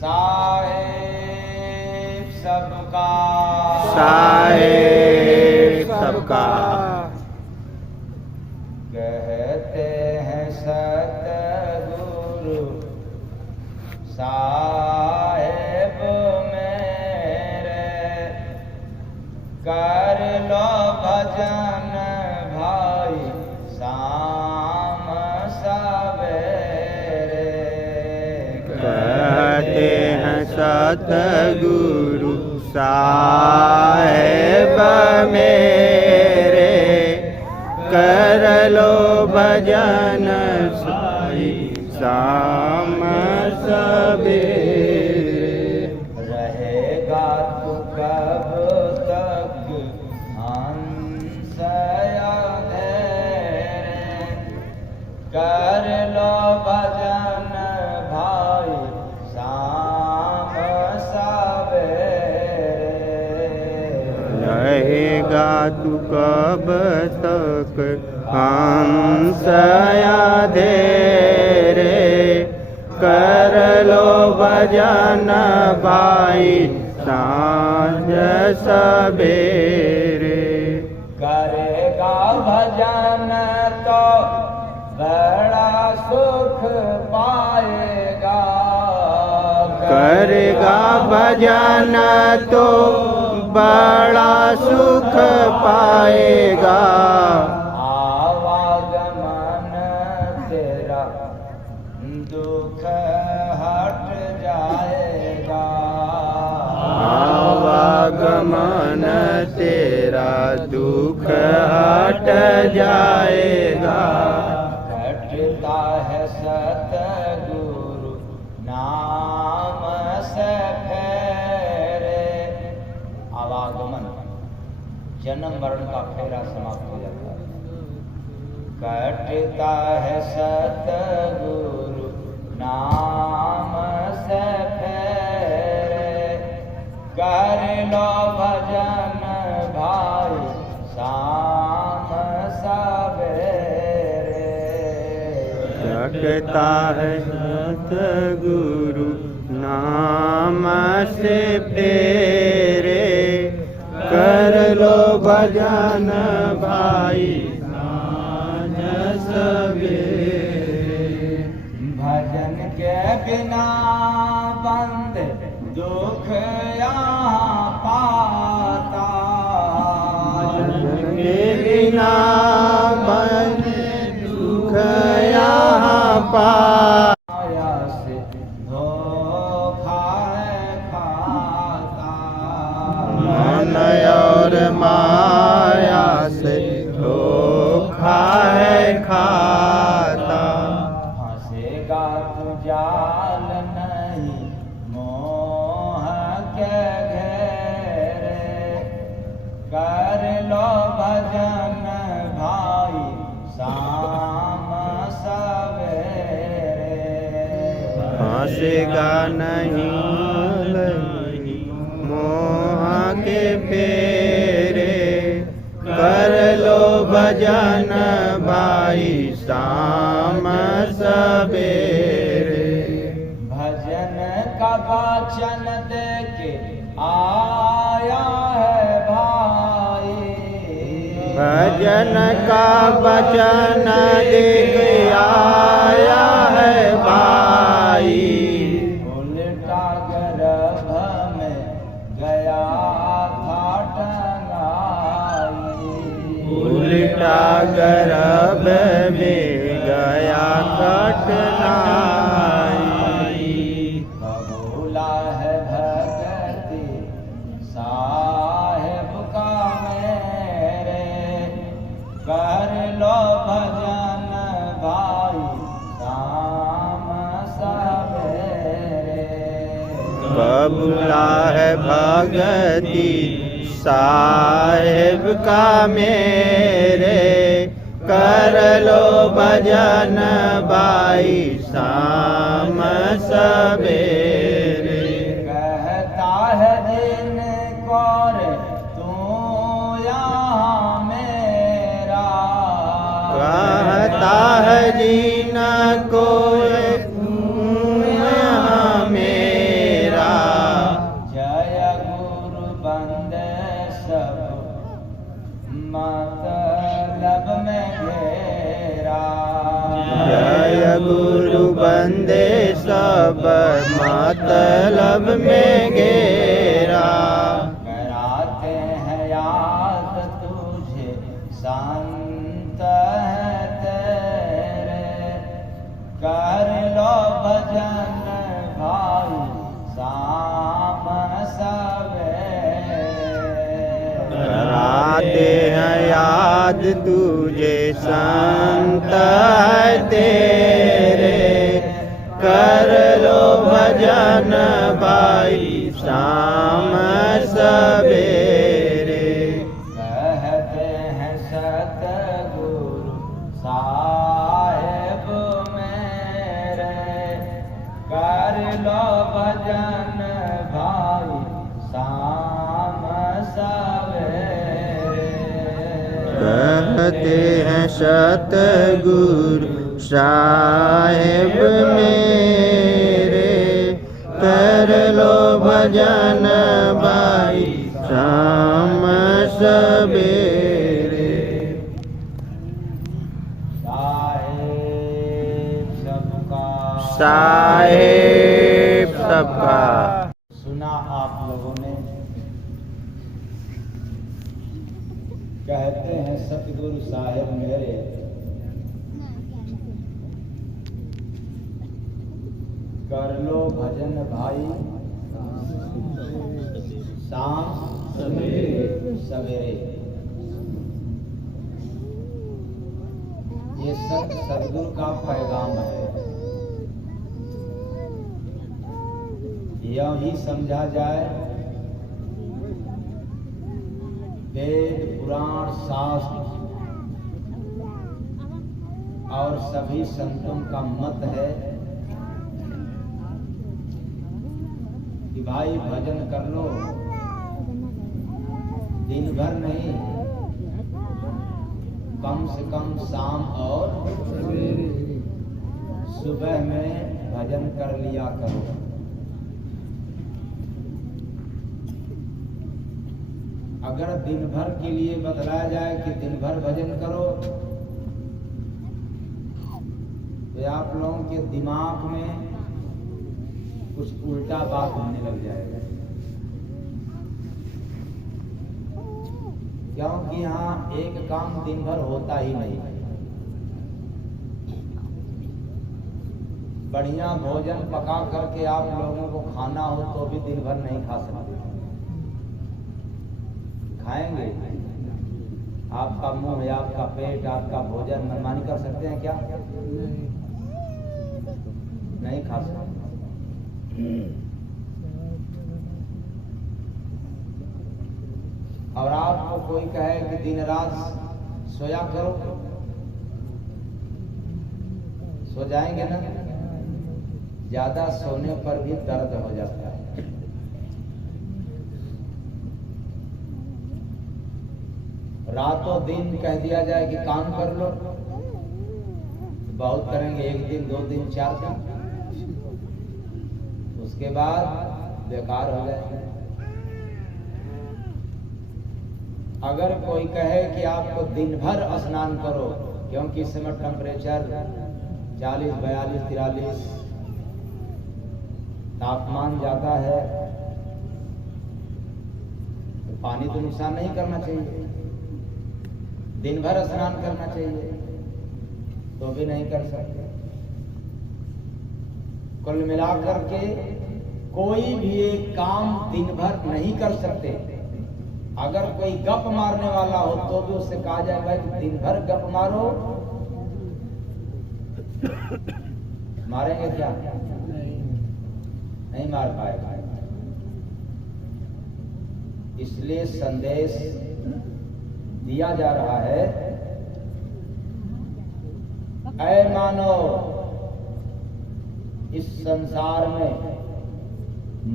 साहेब सबका, साहेब सबका। कहते हैं सतगुरु साहेब मेरे, कर लो भजन भाई शाम सवेरे। कहते हैं सतगुरु साहेब मेरे, कर लो भजन साई शाम सवेरे। रहेगा तू कब तक हंस अंधेरे, कर लो भजन भाई शाम सवेरे। रहेगा तू कब तक हंस अंधेरे, कर लो भजन भाई सांझ सवेरे। करेगा भजन तो बड़ा सुख पाएगा, करेगा भजन तो बड़ा सुख पाएगा। आवागमन तेरा दुख हट जाएगा, आवागमन तेरा दुख हट जाएगा। घटता है सतगुरु नाम से फेरे। आवागमन जन्म मरण का फेरा समाप्त हो जाता है। कटता है सतगुरु नाम से फेरे, कर लो भजन भाई शाम सवेरे। सकता है सतगुरु नाम से फेरे, कर लो भजन भाई सांझ सवेरे। भजन के बिना बंद दुख यहाँ पाता, भजन के बिना बंद दुख यहाँ माया से धोखा है खाता, मन और माया से धोखा है खाता। फंसेगा तू जाल नहीं मोह के घेरे, कर लो भजन भाई शाम सवेरे। फंसेगा नहीं मोह के फेरे, कर लो भजन भाई शाम सवेरे। भजन का वचन दे के आया है भाई, भजन का वचन दे के आया है भाई। उल्टा गर्भ में गया था टंगाई, उल्टा गर्भ में गया कठनाई। बबूला है भगति साहेब का मेरे, कर लो भजन भाई शाम सवेरे। बबुला है भगति साहेब का मेरे, कर लो भजन भाई शाम सवेरे। कहता है दिन कौर तू यहाँ मेरा, कहता है जीना को यहाँ मेरा। सब मतलब में घेरा। कराते हैं याद तुझे संत है तेरे, कर लो भजन भाई शाम सवेरे। कराते हैं याद तुझे संत है तेरे, कर लो भजन भाई शाम सवेरे। कहते हैं सतगुरु साहेब मेरे, कर लो भजन भाई शाम सवेरे। कहते हैं सतगुरु साहेब मेरे, कर लो भजन भाई शाम सवेरे। साहेब सबका, साहेब सबका। सुना आप लोगों ने, कहते हैं सतगुरु साहेब मेरे, कर लो भजन भाई शाम सवेरे। ये सब सतगुरु का पैगाम है। यह ही समझा जाए, वेद पुराण शास्त्र और सभी संतों का मत है कि भाई भजन कर लो, दिन भर नहीं, कम से कम शाम और सुबह में भजन कर लिया करो। अगर दिन भर के लिए बतलाया जाए कि दिन भर भजन करो, तो आप लोगों के दिमाग में कुछ उल्टा बात होने लग जाएगा। क्योंकि यहाँ एक काम दिन भर होता ही नहीं। बढ़िया भोजन पका करके आप लोगों को खाना हो तो भी दिन भर नहीं खा सकते। खाएंगे, आपका मुंह या आपका पेट, आपका भोजन मनमानी कर सकते हैं क्या? नहीं खा सकते। और आपको कोई कहे कि दिन रात सोया करो, सो जाएंगे ना? ज्यादा सोने पर भी दर्द हो जाता है। रातों दिन कह दिया जाए कि काम कर लो, बहुत करेंगे, 1 दिन 2 दिन 4 दिन, उसके बाद बेकार हो जाएंगे। अगर कोई कहे कि आपको दिन भर स्नान करो, क्योंकि इस समय टेम्परेचर 40, 42, 43 तापमान ज्यादा है, तो पानी तो नुकसान नहीं करना चाहिए, दिन भर स्नान करना चाहिए, तो भी नहीं कर सकते। कुल मिलाकर के कोई भी एक काम दिन भर नहीं कर सकते। अगर कोई गप मारने वाला हो तो भी उससे कहा जाएगा कि दिन भर गप मारो, मारेंगे क्या? नहीं मार पाएगा। इसलिए संदेश दिया जा रहा है, ऐ मानव, इस संसार में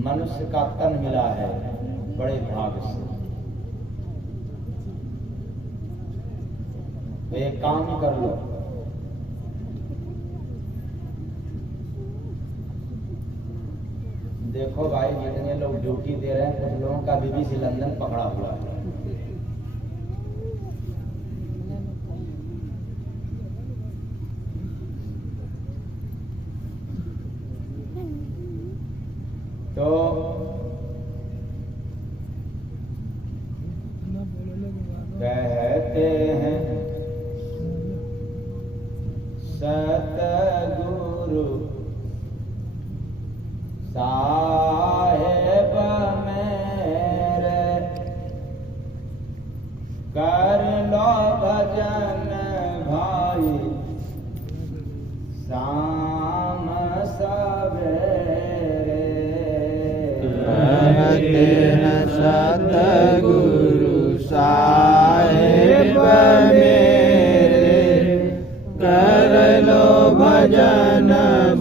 मनुष्य का तन मिला है बड़े भाग्य से। तो एक काम कर लो, देखो भाई, जितने लोग ड्यूटी दे रहे हैं, कुछ लोगों का BBC लंदन पकड़ा हुआ है। तो कहते हैं सतगुरु साहेब मेरे कर लो भजन भाई शाम सवेरे। कहते हैं सतगुरु साहेब मेरे कर लो भजन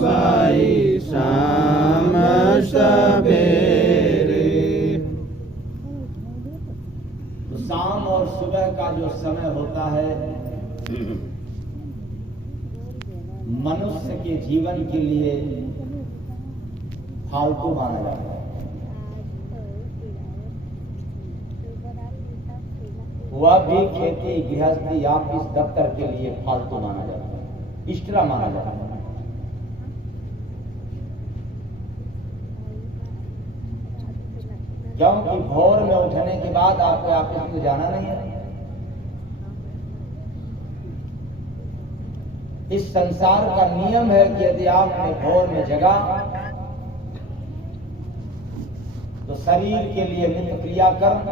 भाई शाम सवेरे। तो शाम और सुबह का जो समय होता है मनुष्य के जीवन के लिए फालतू माना जाता है। वह भी खेती गृहस्थी ऑफिस दफ्तर के लिए फालतू माना जाता है, एक्स्ट्रा माना जाता है। क्योंकि भोर में उठने के बाद आपको ऑफिस में जाना नहीं है। इस संसार का नियम है कि यदि आपने भोर में जगा तो शरीर के लिए नित्य क्रिया कर्म,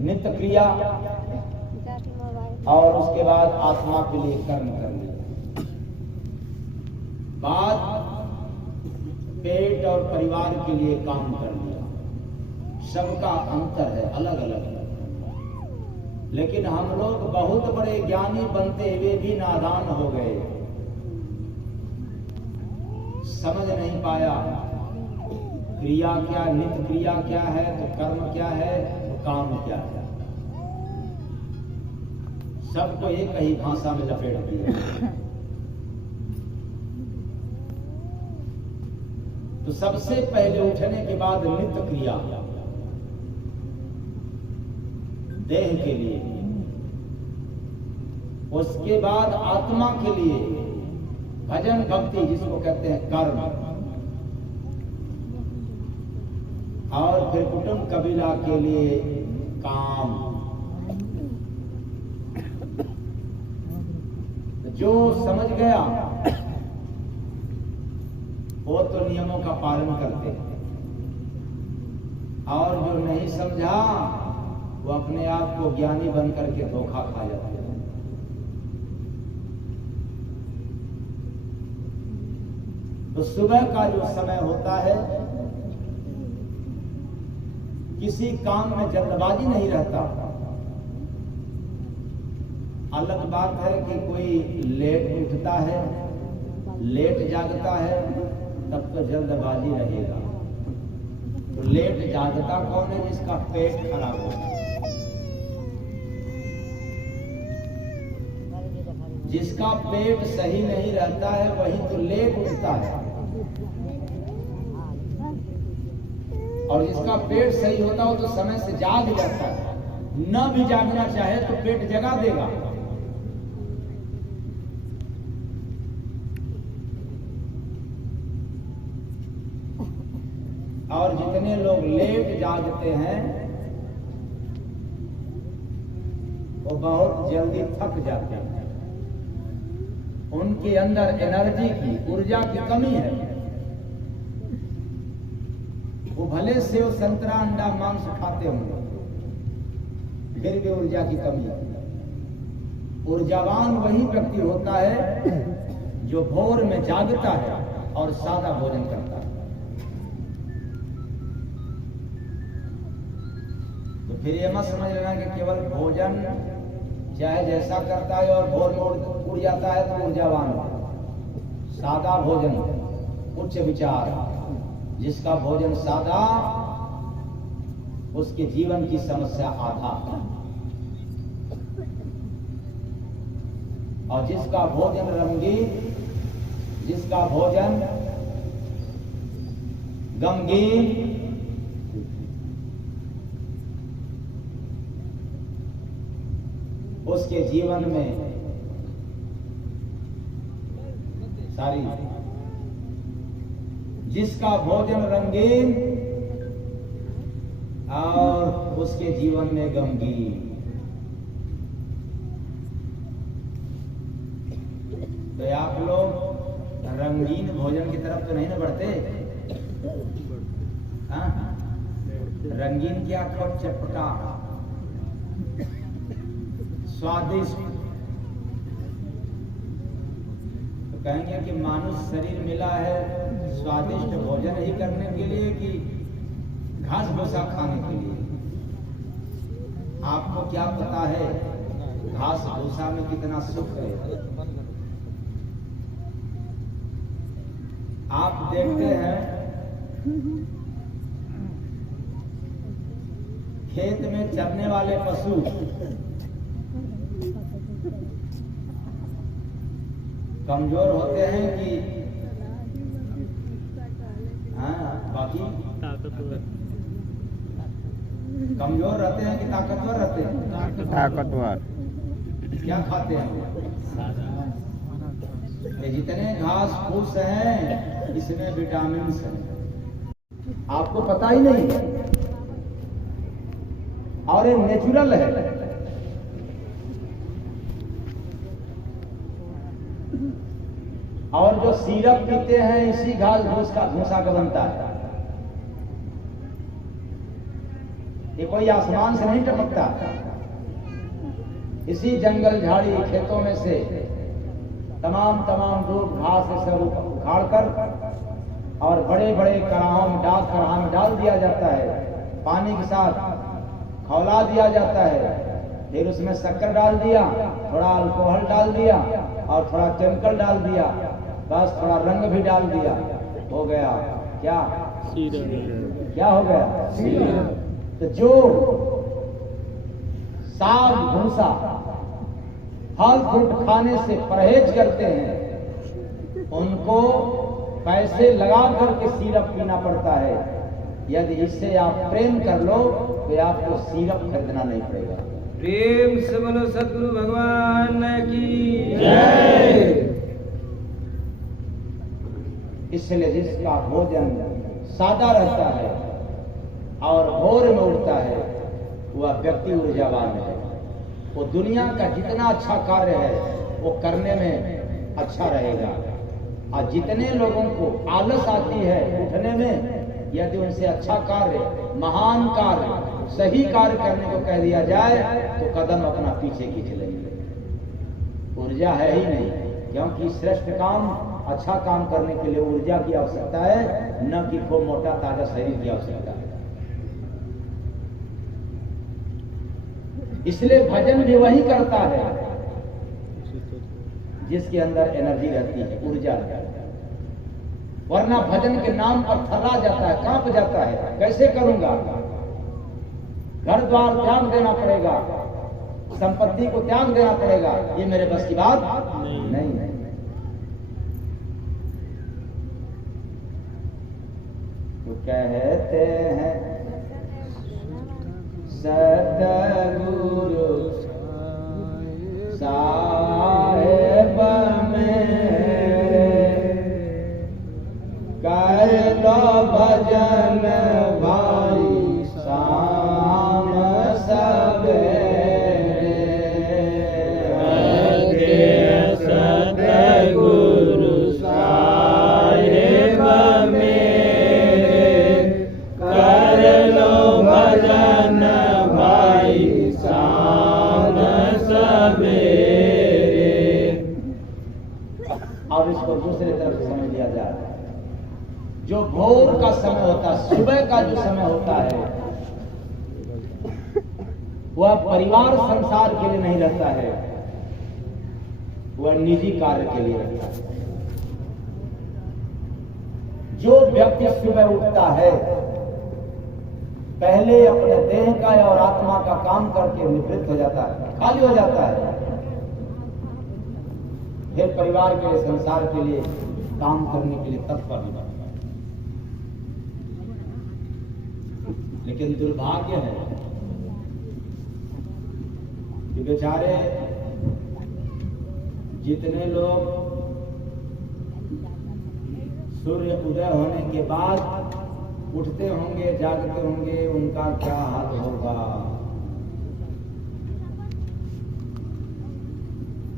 नित्य क्रिया, और उसके बाद आत्मा के लिए कर्म कर लिया। बाद पेट और परिवार के लिए काम कर लिया। सबका अंतर है, अलग अलग है। लेकिन हम लोग बहुत बड़े ज्ञानी बनते हुए भी नादान हो गए, समझ नहीं पाया क्रिया क्या, नित्य क्रिया क्या है, तो कर्म क्या है, तो काम क्या है। सबको एक ही भाषा में लपेट दिया। तो सबसे पहले उठने के बाद नित्य क्रिया देह के लिए, उसके बाद आत्मा के लिए भजन भक्ति जिसको कहते हैं कर्म, और फिर कुटुंब कबीला के लिए काम। जो समझ गया वो तो नियमों का पालन करते हैं, और जो नहीं समझा वो अपने आप को ज्ञानी बन करके धोखा खा जाते हैं। तो सुबह का जो समय होता है किसी काम में जल्दबाजी नहीं रहता। अलग बात है कि कोई लेट उठता है, लेट जागता है, तब तो जल्दबाजी रहेगा। तो लेट जागता कौन है? जिसका पेट खराब होता है, जिसका पेट सही नहीं रहता है वही तो लेट उठता है, और जिसका पेट सही होता हो तो समय से जाग जाता है। न भी जागना चाहे तो पेट जगा देगा। और जितने लोग लेट जागते हैं वो बहुत जल्दी थक जाते हैं। उनके अंदर एनर्जी की, ऊर्जा की कमी है। वो भले सेव संतरा अंडा मांस खाते होंगे, फिर भी ऊर्जा की कमी है। ऊर्जावान वही व्यक्ति होता है जो भोर में जागता है और सादा भोजन करता है। तो फिर ये मत समझ लेना कि केवल भोजन चाहे जैसा करता है और भोर में उड़ जाता है तो ऊर्जावान है। सादा भोजन, उच्च विचार, जिसका भोजन सादा उसके जीवन की समस्या आधा, और जिसका भोजन रंगीन, जिसका भोजन गमगीन, उसके जीवन में सारी जिसका भोजन रंगीन और उसके जीवन में गमगीन। तो आप लोग रंगीन भोजन की तरफ तो नहीं ना बढ़ते? हाँ? रंगीन क्या, खूब चटपटा स्वादिष्ट। तो कहेंगे कि मानुष शरीर मिला है स्वादिष्ट भोजन ही करने के लिए कि घास भूसा खाने के लिए? आपको क्या पता है घास भूसा में कितना सुख है? आप देखते हैं खेत में चरने वाले पशु कमजोर होते हैं कि बाकी कमजोर रहते हैं कि ताकतवर रहते हैं? ताकतवर। क्या खाते हैं? ये जितने घास फूस हैं इसमें विटामिन है, आपको पता ही नहीं है, और ये नेचुरल है। और जो सिरप पीते हैं इसी घास भूसा का बनता है। ये कोई आसमान से नहीं टपकता, इसी जंगल झाड़ी खेतों में से तमाम दूब घास से सब उखाड़ कर और बड़े बड़े कड़ाहों में डाल दिया जाता है, पानी के साथ खौला दिया जाता है, फिर उसमें शक्कर डाल दिया, थोड़ा अल्कोहल डाल दिया और थोड़ा केमिकल डाल दिया, बस थोड़ा रंग भी डाल दिया, हो गया क्या? क्या हो गया? तो जो साग भूसा फल फ्रूट खाने से परहेज करते हैं उनको पैसे लगा करके सिरप पीना पड़ता है। यदि इससे आप प्रेम कर लो तो आपको सिरप खरीदना नहीं पड़ेगा। प्रेम से बोलो सद्गुरु भगवान की जय। इसलिए जिसका भोजन सादा रहता है और भोर में उठता है वह व्यक्ति ऊर्जावान है। वो दुनिया का जितना अच्छा कार्य है वो करने में अच्छा रहेगा, और जितने लोगों को आलस आती है उठने में, यदि उनसे अच्छा कार्य, महान कार्य, सही कार्य करने को कह दिया जाए तो कदम अपना पीछे खींच लेंगे। ऊर्जा है ही नहीं, क्योंकि श्रेष्ठ काम, अच्छा काम करने के लिए ऊर्जा की आवश्यकता है, न कि खूब मोटा ताजा शरीर की आवश्यकता है। इसलिए भजन भी वही करता है जिसके अंदर एनर्जी रहती है, ऊर्जा रहती है। वरना भजन के नाम पर थर्रा जाता है, कांप जाता है, कैसे करूंगा? घर द्वार त्याग देना पड़ेगा, संपत्ति को त्याग देना पड़ेगा, ये मेरे बस की बात नहीं है। तो कहते हैं सतगुरु साहेब मेरे कर लो भजन भाई शाम सवेरे। सतगुरु साहेब मेरे कर लो भजन भाई शाम सवेरे। और इसको दूसरे तरफ समझ लिया जाए, जो भोर का समय होता है, सुबह का जो समय होता है, वह परिवार संसार के लिए नहीं रहता है, वह निजी कार्य के लिए रहता है। जो व्यक्ति सुबह उठता है पहले अपने देह का और आत्मा का काम करके निवृत्त हो जाता है, खाली हो जाता है, फिर परिवार के लिए, संसार के लिए काम करने के लिए तत्पर हो जाता है। लेकिन दुर्भाग्य है कि बेचारे जितने लोग सूर्य उदय होने के बाद उठते होंगे, जागते होंगे, उनका क्या हाल होगा।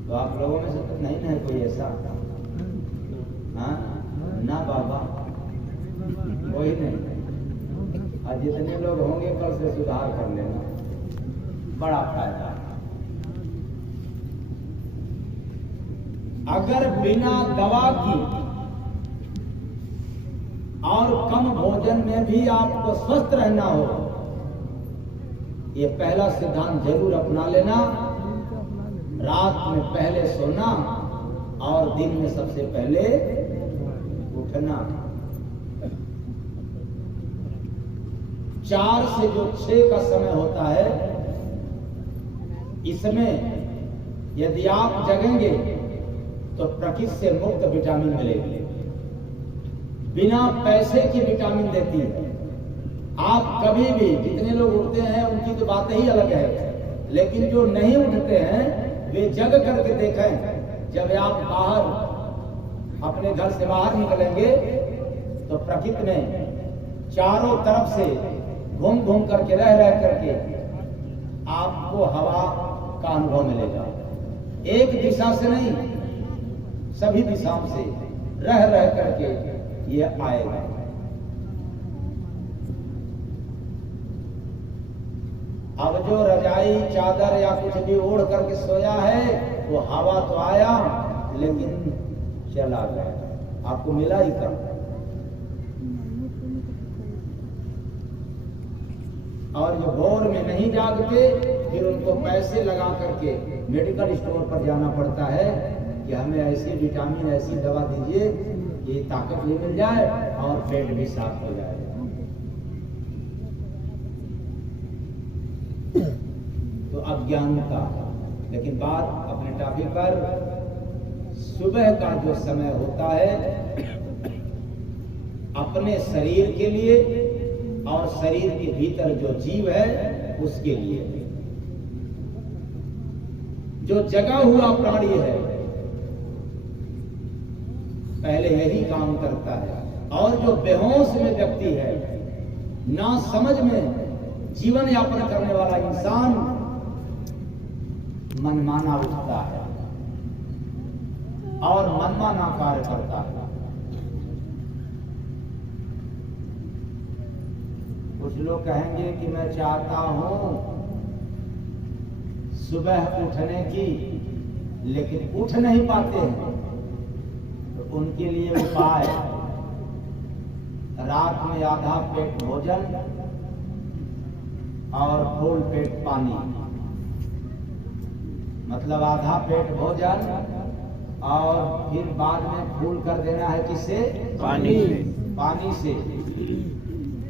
तो आप लोगों में से तो नहीं है कोई ऐसा? हाँ ना बाबा, कोई नहीं। और जितने लोग होंगे कल से सुधार कर लेना, बड़ा फायदा। अगर बिना दवा की और कम भोजन में भी आपको स्वस्थ रहना हो, ये पहला सिद्धांत जरूर अपना लेना। रात में पहले सोना और दिन में सबसे पहले उठना। 4 से जो 6 का समय होता है, इसमें यदि आप जगेंगे तो प्रकृति से मुक्त विटामिन मिलेगी, बिना पैसे की विटामिन देती है। आप कभी भी, जितने लोग उठते हैं उनकी तो बात ही अलग है, लेकिन जो नहीं उठते हैं वे जग करके देखें। जब आप बाहर अपने घर से बाहर निकलेंगे तो प्रकृति में चारों तरफ से घूम घूम करके रह करके आपको हवा का अनुभव मिलेगा। एक दिशा से नहीं, सभी दिशाओं से रह करके ये आएगा। अब जो रजाई चादर या कुछ भी ओढ़ करके सोया है, वो हवा तो आया लेकिन चला गया, आपको मिला ही कम। और जो भोर में नहीं जागते, फिर उनको पैसे लगा करके मेडिकल स्टोर पर जाना पड़ता है कि हमें ऐसी विटामिन, ऐसी दवा दीजिए, ये ताकत भी मिल जाए और पेट भी साफ हो जाए। तो अज्ञानता। लेकिन बात अपने टॉपिक पर, सुबह का जो समय होता है अपने शरीर के लिए और शरीर के भीतर जो जीव है उसके लिए। जो जगा हुआ प्राणी है पहले यही काम करता है, और जो बेहोश में व्यक्ति है, ना समझ में जीवन यापन करने वाला इंसान मनमाना उठता है और मनमाना कार्य करता है। कुछ लोग कहेंगे कि मैं चाहता हूं सुबह उठने की, लेकिन उठ नहीं पाते हैं। तो उनके लिए उपाय, रात में आधा पेट भोजन और फुल पेट पानी। मतलब आधा पेट भोजन और फिर बाद में फुल कर देना है किससे? पानी। पानी से।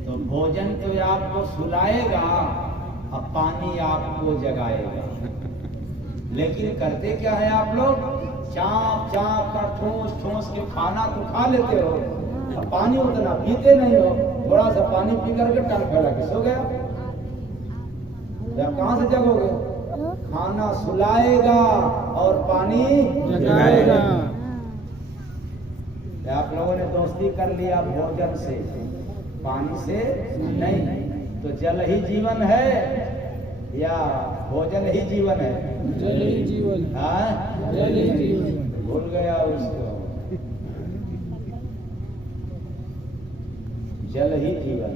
तो भोजन तो आपको सुलाएगा और पानी आपको जगाएगा। लेकिन करते क्या है आप लोग? चाप चाप कर ठूस ठूस के खाना तो खा लेते हो, और पानी उतना पीते नहीं हो। थोड़ा सा पानी पी करके टंग फैला के सो गया। जब कहां से जगोगे? खाना सुलाएगा और पानी जगाएगा। आप लोगों ने दोस्ती कर लिया भोजन से, पानी से नहीं। तो जल ही जीवन है या भोजन ही जीवन है? जल ही जीवन। हाँ, जल ही जीवन। भूल गया उसको। जल ही जीवन।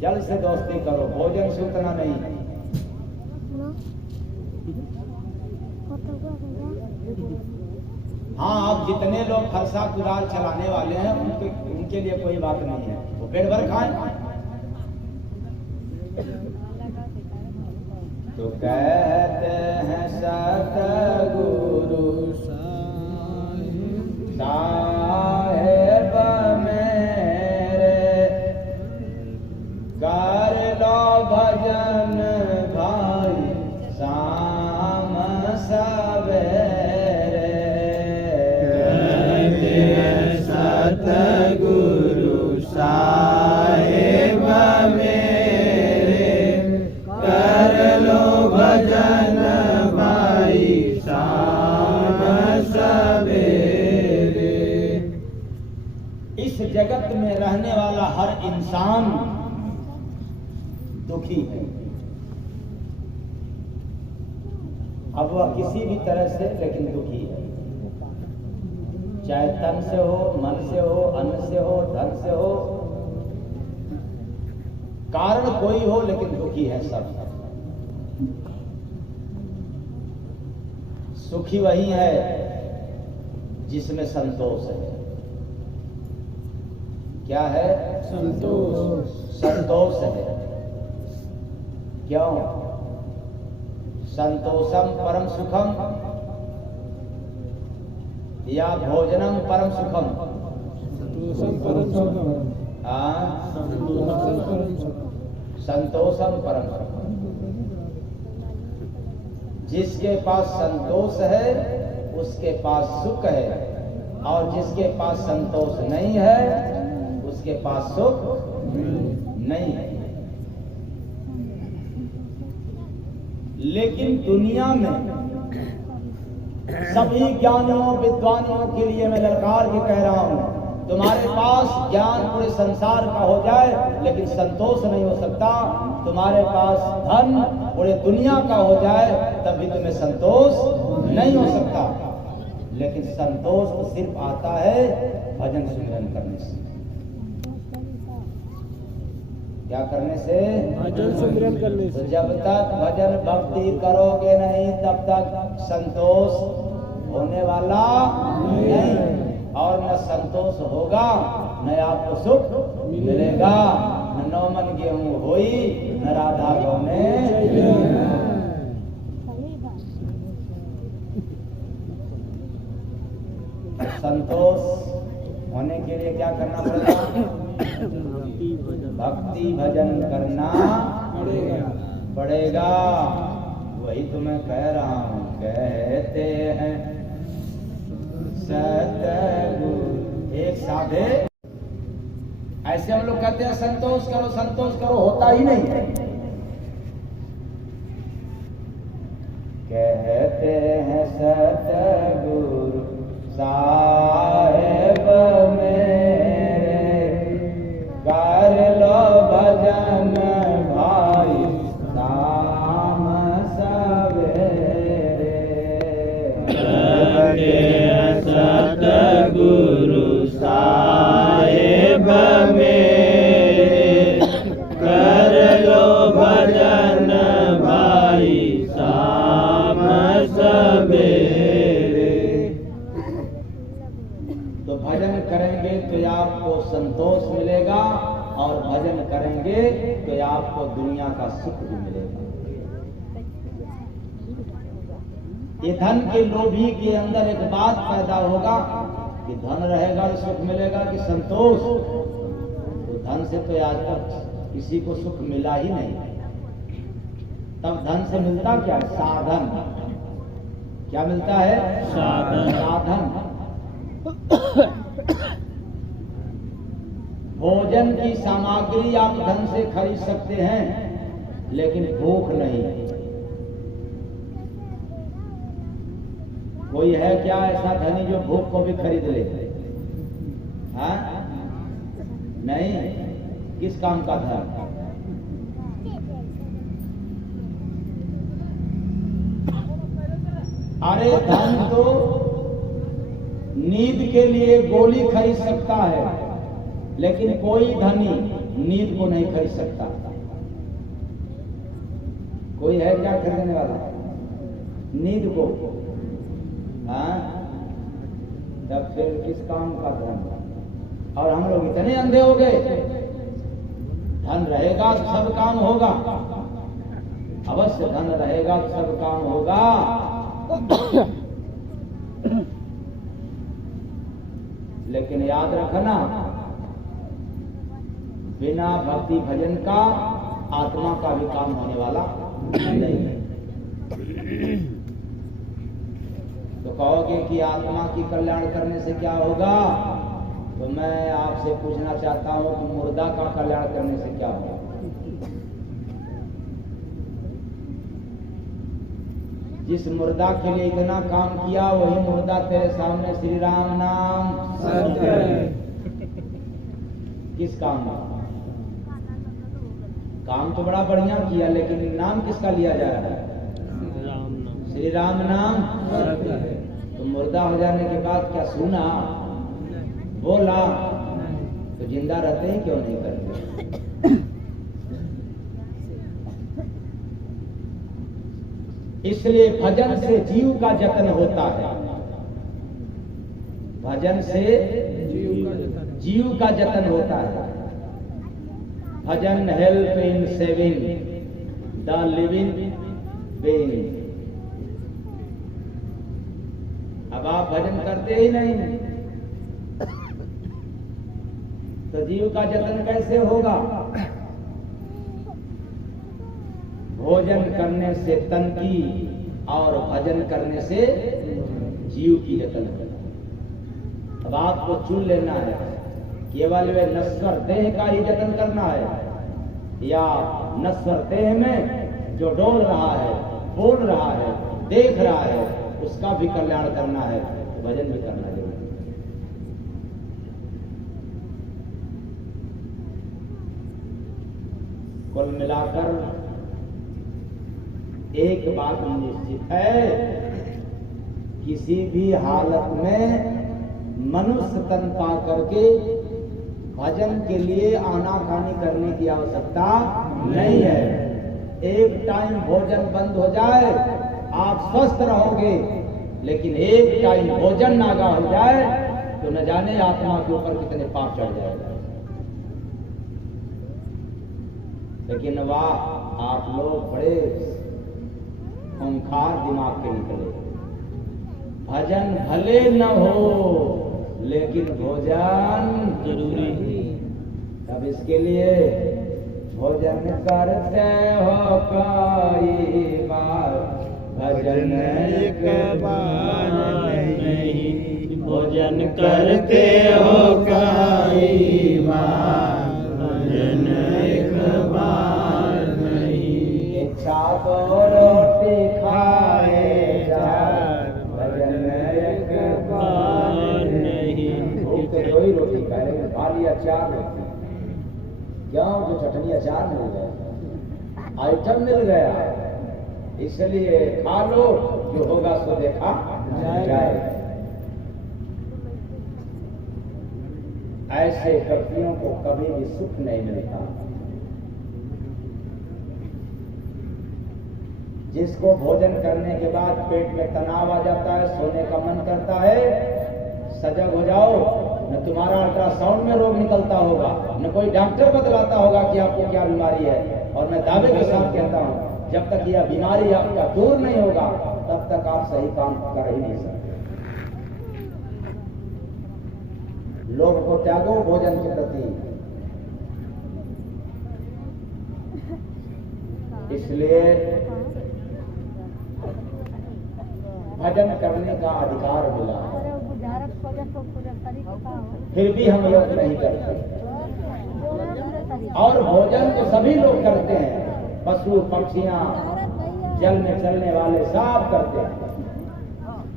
जल से दोस्ती करो, भोजन से उतना नहीं। हाँ, अब जितने लोग फरसा कुदाल चलाने वाले हैं उनके लिए कोई बात नहीं है, वो पेट भर खाएं। तो कहते हैं सतगुरु साहेब मेरे, कर लो भजन भाई शाम सवेरे। कहते हैं सतगुरु साहेब मेरे, कर लो भजन भाई शाम सवेरे। जगत में रहने वाला हर इंसान दुखी है। अब वह किसी भी तरह से लेकिन दुखी है, चाहे तन से हो, मन से हो, अन्न से हो, धन से हो, कारण कोई हो लेकिन दुखी है सब। सुखी वही है जिसमें संतोष है। क्या है? संतोष। संतोष है। क्यों? संतोषम परम सुखम या भोजनम परम सुखम। संतोषम परम सुखम। हाँ, संतोषम परम सुखम। संतोषम परम सुखम। जिसके पास संतोष है उसके पास सुख है, और जिसके पास संतोष नहीं है उसके पास सुख नहीं है। लेकिन दुनिया में सभी ज्ञानियों विद्वानियों के लिए मैं ललकार के कह रहा हूं, तुम्हारे पास ज्ञान पूरे संसार का हो जाए लेकिन संतोष नहीं हो सकता। तुम्हारे पास धन पूरे दुनिया का हो जाए तब भी तुम्हें संतोष नहीं हो सकता। लेकिन संतोष तो सिर्फ आता है भजन सुमिरन करने से। क्या करने से? भजन सुमिरन करने तो से। जब तक भजन भक्ति करोगे नहीं तब तक संतोष होने वाला नहीं, और न संतोष होगा न आपको सुख मिलेगा। न 9 मन गेहूं होई न राधा गौने। संतोष होने के लिए क्या करना पड़ेगा? भक्ति भजन करना पड़ेगा। वही तो मैं कह रहा हूँ। कहते हैं सतगुरु एक साधे, ऐसे हम लोग कहते हैं संतोष करो, होता ही नहीं है। कहते हैं सतगुरु साहेब मेरे, कर लो भजन भाई शाम सवेरे। सतगुरु साहेब मेरे, कर लो भजन भाई शाम सवेरे। तो भजन करेंगे तो आपको संतोष मिलेगा, और भजन करेंगे तो आपको दुनिया का सुख भी मिलेगा। ये धन के लोभी के अंदर एक बात पैदा होगा कि धन रहेगा तो सुख मिलेगा कि संतोष। तो धन से तो आज तक किसी को सुख मिला ही नहीं। तब धन से मिलता क्या? साधन। क्या मिलता है? साधन। भोजन की सामग्री आप धन से खरीद सकते हैं लेकिन भूख नहीं। कोई है क्या ऐसा धनी जो भूख को भी खरीद ले? हाँ? नहीं। किस काम का धन? अरे धन तो नींद के लिए गोली खरीद सकता है, लेकिन कोई धनी नींद को नहीं खरीद सकता। कोई है क्या खरीदने वाला नींद को? हाँ? तब फिर किस काम का धन? और हम लोग इतने अंधे हो गए, धन रहेगा तो सब काम होगा। अवश्य धन रहेगा तो सब काम होगा। लेकिन याद रखना, बिना भक्ति भजन का आत्मा का भी काम होने वाला नहीं है। तो कहोगे कि आत्मा की कल्याण करने से क्या होगा? तो मैं आपसे पूछना चाहता हूं कि मुर्दा का कल्याण करने से क्या होगा? जिस मुर्दा के लिए इतना काम किया वही मुर्दा तेरे सामने श्री राम नाम किस काम में? काम तो बड़ा बढ़िया किया, लेकिन नाम किसका लिया जा रहा है? श्री राम नाम। तो मुर्दा हो जाने के बाद क्या सुना, बोला, तो जिंदा रहते हैं क्यों नहीं करते? इसलिए भजन से जीव का जतन होता है। भजन से जीव का जतन होता है। Bhajan help in saving the living being. अब आप भजन करते ही नहीं तो जीव का जतन कैसे होगा? भोजन करने से तन की और भजन करने से जीव की जतन करना। अब आपको चुन लेना है केवल वे नश्वर देह का ही जतन करना है, या नश्वर देह में जो डोल रहा है, बोल रहा है, देख रहा है, उसका भी कल्याण करना है, तो भजन भी करना जरूरी है। कुल मिलाकर एक बात निश्चित है, किसी भी हालत में मनुष्य तन पा करके भजन के लिए आनाकानी करने की आवश्यकता नहीं है। एक टाइम भोजन बंद हो जाए आप स्वस्थ रहोगे, लेकिन एक टाइम भोजन नागा हो जाए तो न जाने आत्मा के ऊपर कितने पाप चढ़ जाएगा। लेकिन वाह, आप लोग बड़े खूंखार दिमाग के निकले। भजन भले न हो लेकिन भोजन जरूरी। तब इसके लिए भोजन करते हो कई बार, भजन एक बार नहीं। भोजन करते हो कई बार, भजन एक बार नहीं। इच्छा तो रोटी खाए जा, भजन एक बार नहीं। भूख तो दो ही रोटी खाए, लेकिन खा लिया 4 रोटी। क्यों? तो चटनी अचार मिल गया, आइटम मिल गया, इसलिए खा लो, जो होगा सो देखा जाए। ऐसे व्यक्तियों को कभी भी सुख नहीं मिलता। जिसको भोजन करने के बाद पेट में तनाव आ जाता है, सोने का मन करता है, सजग हो जाओ, न तुम्हारा अल्ट्रासाउंड में रोग निकलता होगा, न कोई डॉक्टर बतलाता होगा कि आपको क्या बीमारी है। और मैं दावे के साथ कहता हूं, जब तक यह बीमारी आपका दूर नहीं होगा तब तक आप सही काम कर ही नहीं सकते। लोभ को त्यागो भोजन के प्रति। इसलिए भजन करने का अधिकार मिला, फिर भी हम लोग नहीं करते। और भोजन तो सभी लोग करते हैं, पशु पक्षियां, जल में चलने वाले सब करते हैं।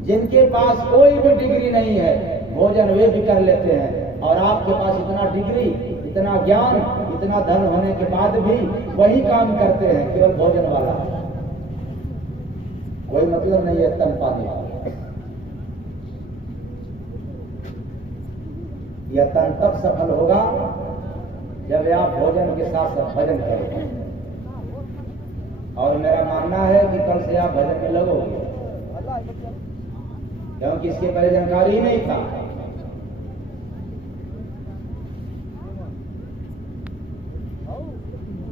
जिनके पास कोई भी डिग्री नहीं है, भोजन वे भी कर लेते हैं। और आपके पास इतना डिग्री, इतना ज्ञान, इतना धन होने के बाद भी वही काम करते हैं, केवल भोजन वाला। कोई मतलब नहीं है तन पाने वाला। यह तन तब सफल होगा जब आप भोजन के साथ साथ भजन करेंगे। और मेरा मानना है कि कल से आप भजन में लगोगे, क्योंकि इसके पहले जानकारी ही नहीं था।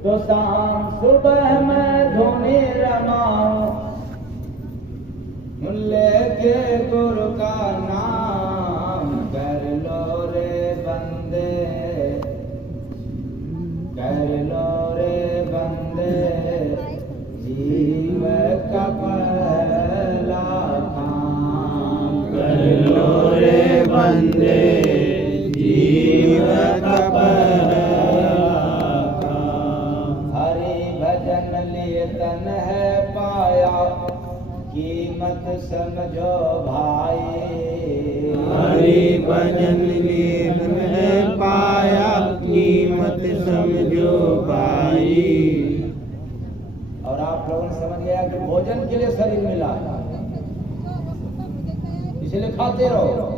तो शाम सुबह में धोनी रमाऊं, लेके गुरु का नाम, कर लो रे बंदे, कर लो रे बंदे, जीव का पहला काम। कर लो रे बंदे, जीव का पहला काम। हरि भजन लिए तन है पाया, कीमत समझो भाई। हरि भजन लिए तन है पाया, कीमत समझो भाई। और आप लोगों ने समझ गया कि भोजन के लिए शरीर मिला है, इसलिए खाते रहो।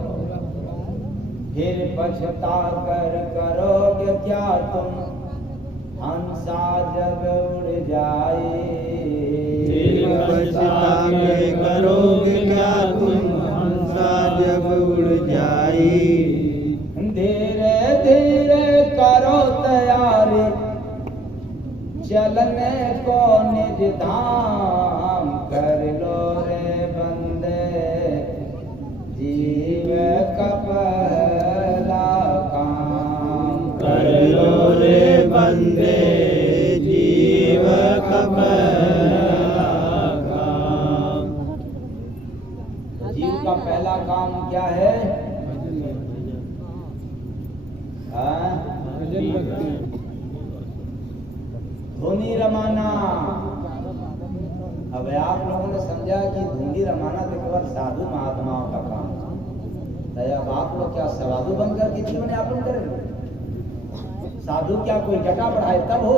फिर पछता कर करोगे क्या तुम, हंसा जब उड़ जाए। फिर पछता कर करोगे क्या तुम, हंसा जब उड़ जाए। धीरे धीरे करो तैयारी, चलने को निज धाम। कर लो रे बंदे जीव का पहला काम। कर लो रे बंदे जीव का पहला काम। जीव का पहला काम क्या है? धुनी रमाना। अब आप लोगों ने समझा कि धुनी रमाना तो केवल साधु महात्माओं का काम है। अब आप लोग क्या साधु बनकर के जीवन यापन करेंगे? साधु क्या कोई जटा बढ़ाए तब हो?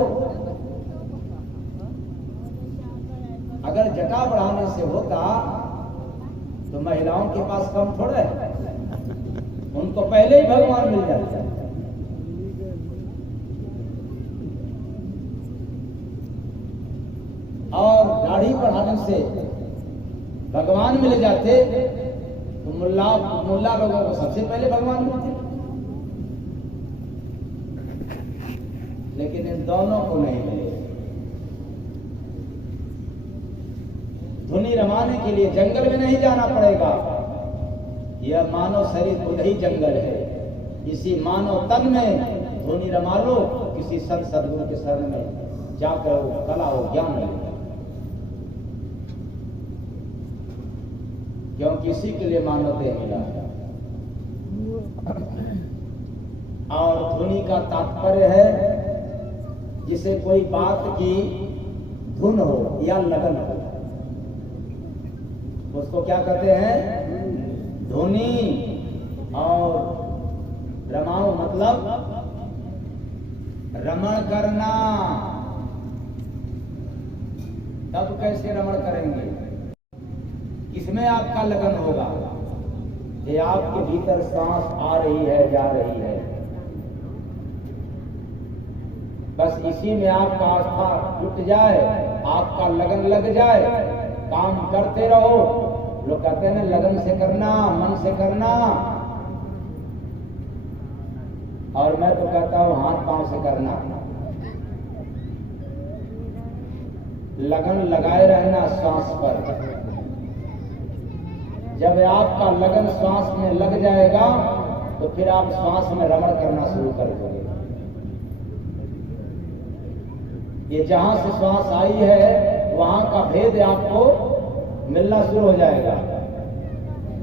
अगर जटा बढ़ाने से होता तो महिलाओं के पास कम थोड़ा है, उनको पहले ही भगवान मिल जाता है। और दाढ़ी बढ़ाने से भगवान मिल जाते तो मुल्ला लोगों को सबसे पहले भगवान मिलते, लेकिन इन दोनों को नहीं मिले। धुनी रमाने के लिए जंगल में नहीं जाना पड़ेगा। यह मानव शरीर खुद ही जंगल है। इसी मानव तन में धुनी रमा लो, किसी संत सदगुरु के शरण में जाकर वो कला हो ज्ञान मिलेगा। क्योंकि इसी के लिए मानव देह मिला है। और धुनी का तात्पर्य है जिसे कोई बात की धुन हो या लगन हो, उसको क्या कहते हैं? धुनी। और रमाओ मतलब रमण करना। तब कैसे रमण करेंगे? इसमें आपका लगन होगा कि आपके भीतर सांस आ रही है, जा रही है, बस इसी में आपका आस्था जुट जाए, आपका लगन लग जाए, काम करते रहो। लोग कहते हैं लगन से करना, मन से करना, और मैं तो कहता हूं हाथ पांव से करना। लगन लगाए रहना श्वास पर। जब आपका लगन श्वास में लग जाएगा तो फिर आप श्वास में रमण करना शुरू कर दोगे। ये जहां से श्वास आई है वहां का भेद आपको मिलना शुरू हो जाएगा।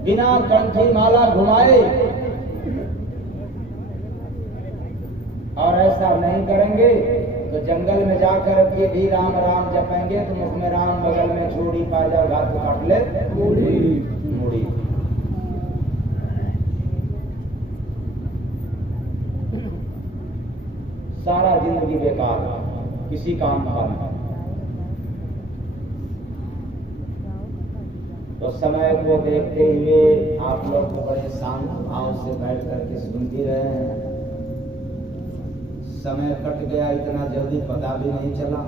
बिना कंठी माला घुमाए और ऐसा नहीं करेंगे तो जंगल में जाकर के भी राम राम जपेंगे तो मुख में राम, बगल में चूड़ी, पाजा घाट काट ले मुड़ी। सारा जिंदगी बेकार, किसी काम का नहीं। तो समय को देखते हुए आप लोग तो बड़े शांत भाव से बैठ करके सुन भी रहे हैं। समय कट गया, इतना जल्दी पता भी नहीं चला।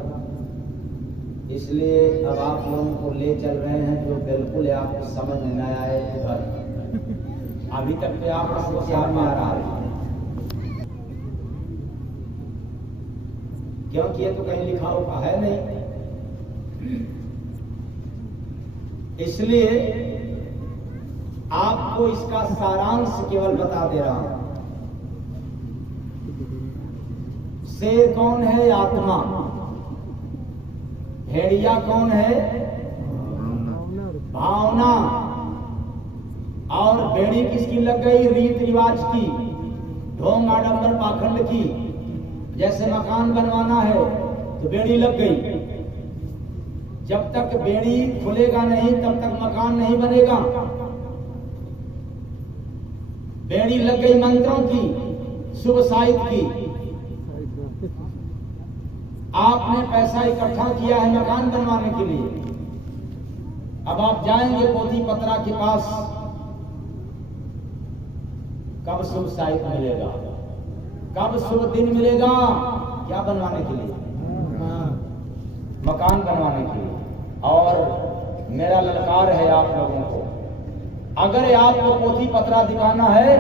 इसलिए अब आप लोगों को ले चल रहे हैं जो बिल्कुल आपको समझ में न आए घर। अभी तक तो आपको क्या में आ रहा है, क्योंकि ये तो कहीं लिखा हुआ है नहीं। इसलिए आपको इसका सारांश केवल बता दे रहा हूं। शेर कौन है? आत्मा। भेड़िया कौन है? भावना। और बेड़ी किसकी लग गई? रीत रिवाज की, ढोंग आडंबर पाखंड की। जैसे मकान बनवाना है तो बेड़ी लग गई। जब तक बेड़ी खुलेगा नहीं तब तक मकान नहीं बनेगा। बेड़ी लग गई मंत्रों की, शुभ साहित्य की, आपने पैसा इकट्ठा किया है मकान बनवाने के लिए। अब आप जाएंगे पोथी पत्रा के पास, कब शुभ साहित्य मिलेगा, कब शुभ दिन मिलेगा? क्या बनवाने के लिए? मकान बनवाने के लिए। और मेरा ललकार है आप लोगों को, अगर आपको पोथी पत्रा दिखाना है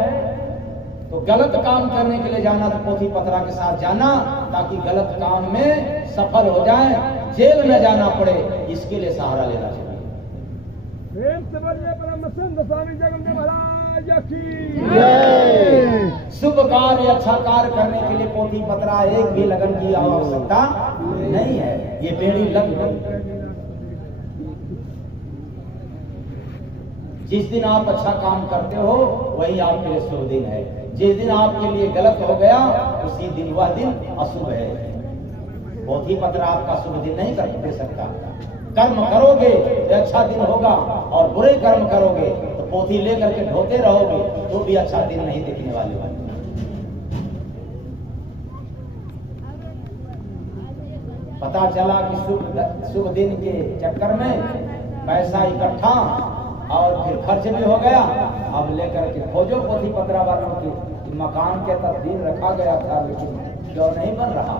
तो गलत काम करने के लिए जाना तो पोथी पत्रा के साथ जाना, ताकि गलत काम में सफल हो जाए, जेल न जाना पड़े, इसके लिए सहारा लेना चाहिए। शुभ कार्य अच्छा कार्य करने के लिए पोथी पत्रा एक भी लगन की आवश्यकता नहीं है, ये बेड़ी लग गई। जिस दिन आप अच्छा काम करते हो वही आपके लिए शुभ दिन है, जिस दिन आपके लिए गलत हो गया उसी दिन वह दिन अशुभ है। पोथी पत्रा आपका शुभ दिन नहीं कर दे सकता। कर्म करोगे तो अच्छा दिन होगा, और बुरे कर्म करोगे तो पोथी लेकर के ढोते रहोगे तो भी अच्छा दिन नहीं दिखने वाले। पता चला कि शुभ दिन के चक्कर में पैसा इकट्ठा और फिर खर्च भी हो गया। अब लेकर के खोजो पोथी पत्रा वालों की, मकान के तस्वीर रखा गया था लेकिन क्यों नहीं बन रहा।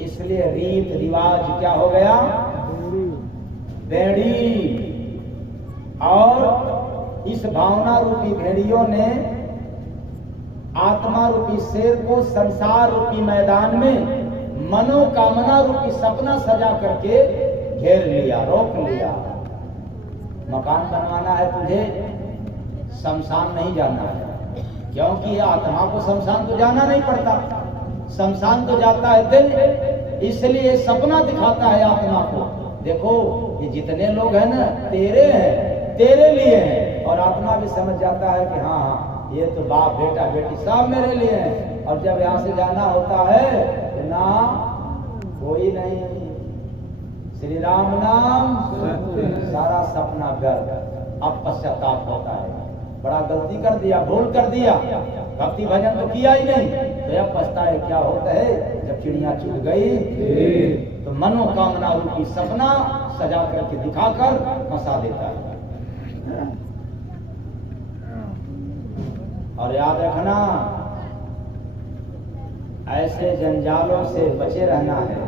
इसलिए रीत रिवाज क्या हो गया? भेड़ी। और इस भावना रूपी भेड़ियों ने आत्मा रूपी शेर को संसार रूपी मैदान में मनोकामना रूपी सपना सजा करके घेर लिया, रोक लिया। मकान बनवाना है तुझे, शमशान नहीं जाना है, क्योंकि आत्मा को शमशान तो जाना नहीं पड़ता, शमशान तो जाता है दिल। इसलिए सपना दिखाता है आत्मा को, देखो ये जितने लोग हैं ना तेरे हैं, तेरे लिए हैं। और आत्मा भी समझ जाता है कि हाँ ये तो बाप बेटा बेटी सब मेरे लिए हैं। और जब यहाँ से जाना होता है तो ना कोई नहीं, श्री राम नाम सारा सपना व्यर्थ। अब पश्चाताप होता है, बड़ा गलती कर दिया, भूल कर दिया, भक्ति भजन तो किया ही नहीं, तो अब पछताए क्या होता है जब चिड़िया चुग गई। तो मनोकामना रूपी सपना सजा करके दिखाकर फंसा देता है। और याद रखना, ऐसे जंजालों से बचे रहना है।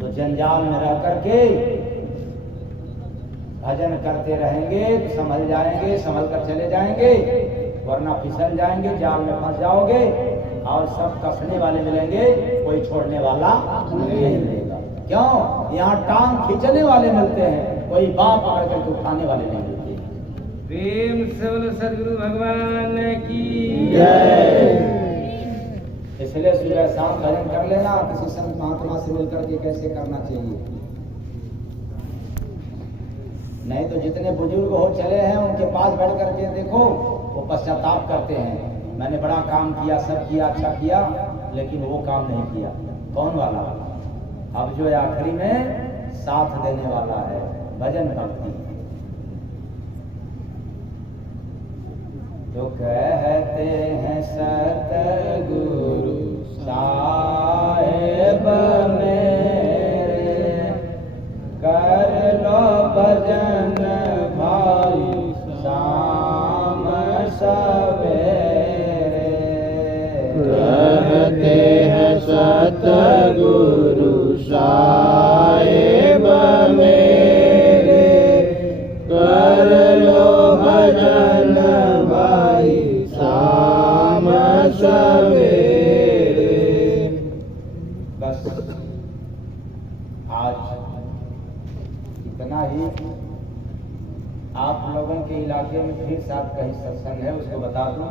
तो जंजाल में रह करके भजन करते रहेंगे तो संभल जाएंगे, संभल कर चले जाएंगे, वरना फिसल जाएंगे, जाल में फंस जाओगे और सब कसने वाले मिलेंगे, कोई छोड़ने वाला नहीं मिलेगा। क्यों? यहाँ टांग खींचने वाले मिलते हैं, कोई बांह पकड़ करके उठाने वाले नहीं मिलते। प्रेम से बोलो सद्गुरु भगवान की जय। इसलिए सुबह शाम भजन कर लेना, किसी संत महात्मा से मिलकर के कैसे करना चाहिए। नहीं तो जितने बुजुर्ग हो चले हैं उनके पास बैठ करके देखो, वो पश्चाताप करते हैं, मैंने बड़ा काम किया, सब किया, अच्छा किया, लेकिन वो काम नहीं किया। कौन वाला? अब जो आखिरी में साथ देने वाला है भजन भक्ति। तो कहते हैं सतगुरु साहेब मेरे, कर लो भजन भाई शाम सवेरे। कहते हैं सतगुरु साहेब मेरे, कर लो भजन भाई शाम सवेरे। बस आज इतना ही। आप लोगों के इलाके में फिर साथ कहीं सत्संग है उसको बता दूं।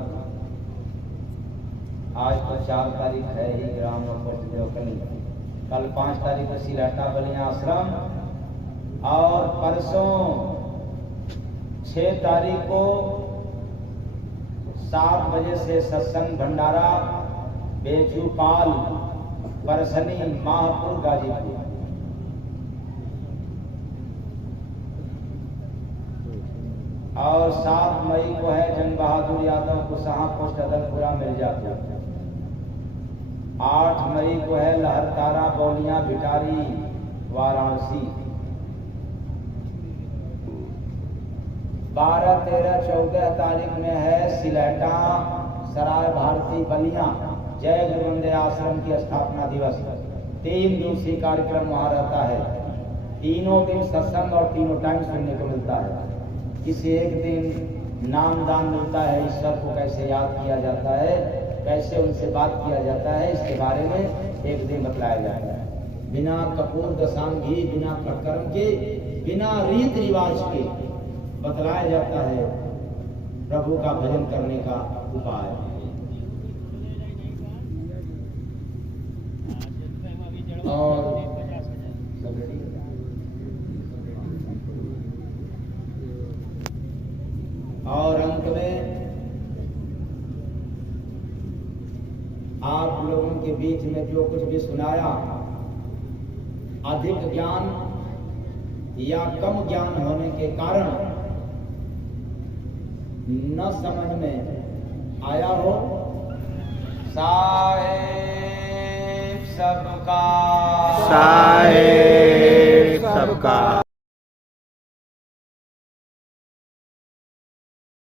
आज तो 4 तारीख है ही ग्राम देवकली, कल 5 तारीख को सिलाटा बलिया आश्रम, और परसों 6 तारीख को 7 बजे से सत्संग भंडारा बेचूपाल परसनी महापुर गाजीपुर। और 7 मई को है जंग बहादुर यादव कुशहा पोस्ट अदलपुरा मिर्जापुर। 8 मई को है लहरतारा बौलिया भिटारी वाराणसी। 12, 13, 14 तारीख में है सिलहटा सराय भारती बलिया जय गुरुवंदे आश्रम की स्थापना दिवस। 3 दिवसीय कार्यक्रम वहाँ रहता है। तीनों दिन सत्संग और तीनों टाइम सुनने को मिलता है। किसी एक दिन नाम दान मिलता है, ईश्वर को कैसे याद किया जाता है, कैसे उनसे बात किया जाता है, इसके बारे में एक दिन बतलाया जाता है। बिना कपूर दशांगी, बिना कर्म के, बिना रीत रिवाज के बतलाया जाता है प्रभु का भजन करने का उपाय। और अंत में आप लोगों के बीच में जो कुछ भी सुनाया, अधिक ज्ञान या कम ज्ञान होने के कारण न समझ में आया हो, साहेब सबका साहेब